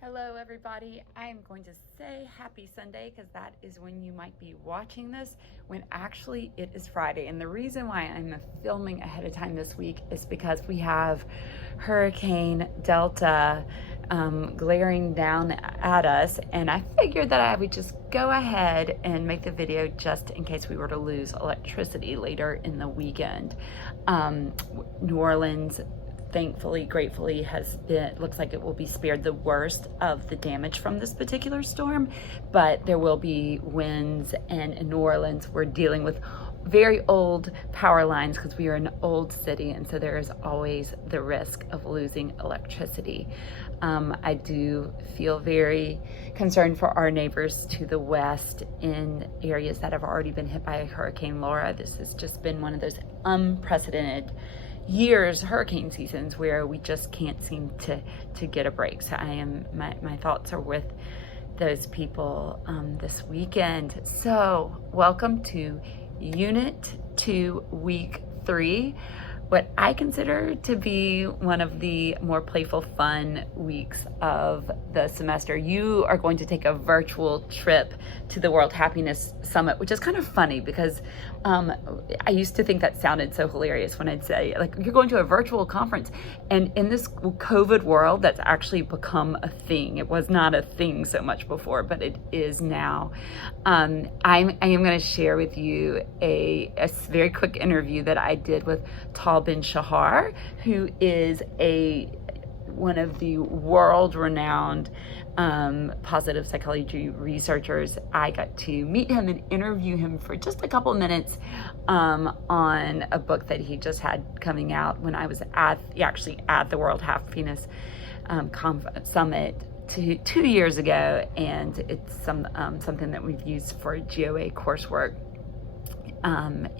Hello everybody. I am going to say happy Sunday because that is when you might be watching this, when actually it is Friday. And the reason why I'm filming ahead of time this week is because we have Hurricane Delta glaring down at us, and I figured that I would just go ahead and make the video just in case we were to lose electricity later in the weekend. New Orleans, thankfully, gratefully, looks like it will be spared the worst of the damage from this particular storm, but there will be winds, and in New Orleans we're dealing with very old power lines because we are an old city, and so there is always the risk of losing electricity. I do feel very concerned for our neighbors to the west in areas that have already been hit by Hurricane Laura. This has just been one of those unprecedented hurricane seasons where we just can't seem to get a break. So my thoughts are with those people this weekend. So welcome to Unit 2, Week 3. What I consider to be one of the more playful, fun weeks of the semester. You are going to take a virtual trip to the World Happiness Summit, which is kind of funny because I used to think that sounded so hilarious when I'd say, like, you're going to a virtual conference. And in this COVID world, that's actually become a thing. It was not a thing so much before, but it is now. I am going to share with you a very quick interview that I did with Tal Ben-Shahar, who is one of the world-renowned positive psychology researchers. I got to meet him and interview him for just a couple of minutes on a book that he just had coming out when I was at the World Happiness Summit 2 years ago, and it's something that we've used for GOA coursework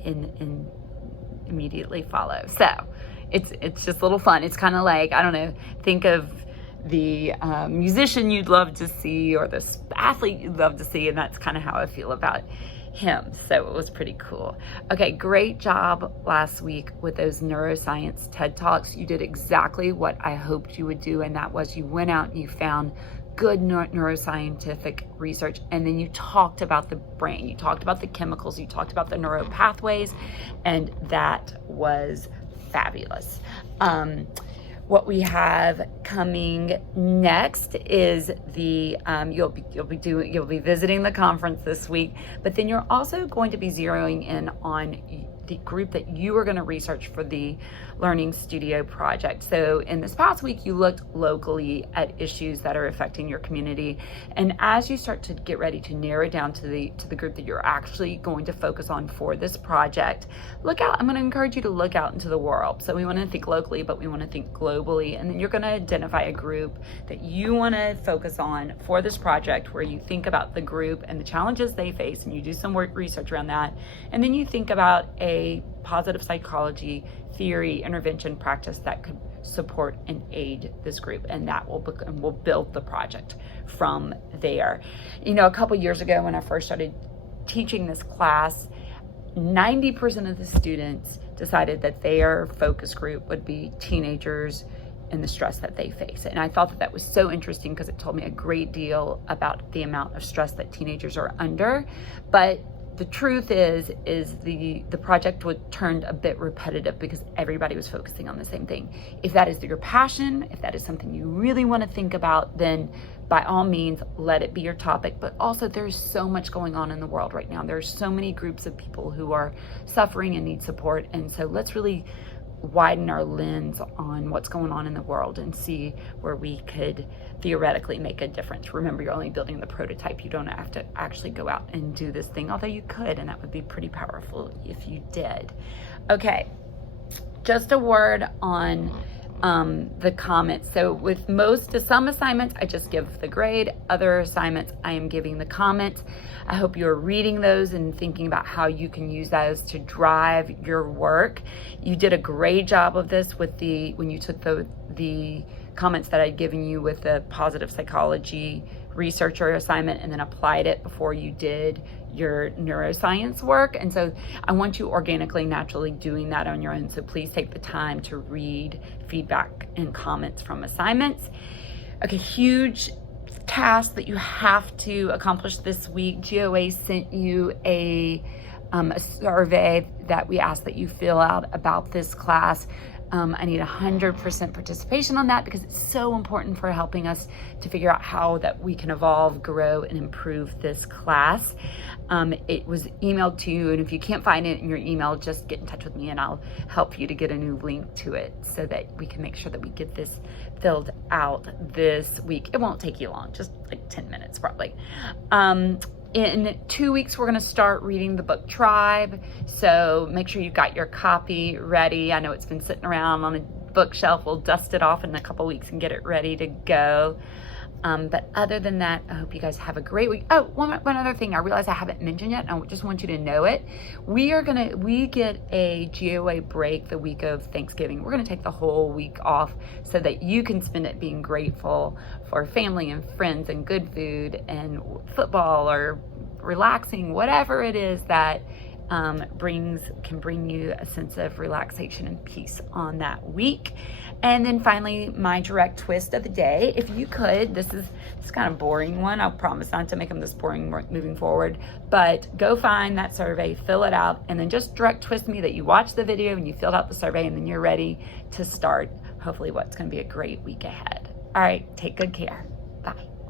in immediately follow. So it's just a little fun. It's kind of like, I don't know, think of the musician you'd love to see or the athlete you'd love to see, and that's kind of how I feel about him. So it was pretty cool. Okay, great job last week with those neuroscience TED Talks. You did exactly what I hoped you would do, and that was you went out and you found good neuroscientific research, and then you talked about the brain, you talked about the chemicals, you talked about the neural pathways, and that was fabulous. What we have coming next is you'll be visiting the conference this week, but then you're also going to be zeroing in on the group that you are going to research for the Learning Studio project. So in this past week, you looked locally at issues that are affecting your community, and as you start to get ready to narrow down to the group that you're actually going to focus on for this project, look out. I'm going to encourage you to look out into the world. So we want to think locally, but we want to think globally, and then you're going to identify a group that you want to focus on for this project, where you think about the group and the challenges they face, and you do some research around that, and then you think about a positive psychology theory intervention practice that could support and aid this group, and that will build the project from there. You know, a couple years ago when I first started teaching this class, 90% of the students decided that their focus group would be teenagers and the stress that they face. And I thought that was so interesting because it told me a great deal about the amount of stress that teenagers are under. But the truth is the project turned a bit repetitive because everybody was focusing on the same thing. If that is your passion, if that is something you really want to think about, then by all means, let it be your topic. But also, there's so much going on in the world right now. There's so many groups of people who are suffering and need support. And so let's really widen our lens on what's going on in the world and see where we could theoretically make a difference. Remember, you're only building the prototype. You don't have to actually go out and do this thing, although you could, and that would be pretty powerful if you did. Okay, just a word on the comments. So with some assignments, I just give the grade. Other assignments, I am giving the comments. I hope you're reading those and thinking about how you can use those to drive your work. You did a great job of this when you took the comments that I'd given you with the positive psychology researcher assignment and then applied it before you did your neuroscience work. And so I want you organically, naturally doing that on your own. So please take the time to read feedback and comments from assignments. Okay, huge tasks that you have to accomplish this week. GOA sent you a survey that we asked that you fill out about this class. I need 100% participation on that because it's so important for helping us to figure out how that we can evolve, grow, and improve this class. It was emailed to you, and if you can't find it in your email, just get in touch with me and I'll help you to get a new link to it so that we can make sure that we get this filled out this week. It won't take you long, just like 10 minutes probably. In 2 weeks, we're going to start reading the book Tribe. So make sure you've got your copy ready. I know it's been sitting around on a bookshelf. We'll dust it off in a couple weeks and get it ready to go. But other than that, I hope you guys have a great week. Oh, one other thing I realize I haven't mentioned yet, and I just want you to know it. We get a GOA break the week of Thanksgiving. We're gonna take the whole week off so that you can spend it being grateful for family and friends and good food and football or relaxing, whatever it is that can bring you a sense of relaxation and peace on that week. And then finally, my direct twist of the day. If you could, this is kind of boring one. I'll promise not to make them this boring moving forward, but go find that survey, fill it out, and then just direct twist me that you watched the video and you filled out the survey, and then you're ready to start hopefully what's going to be a great week ahead. All right, take good care.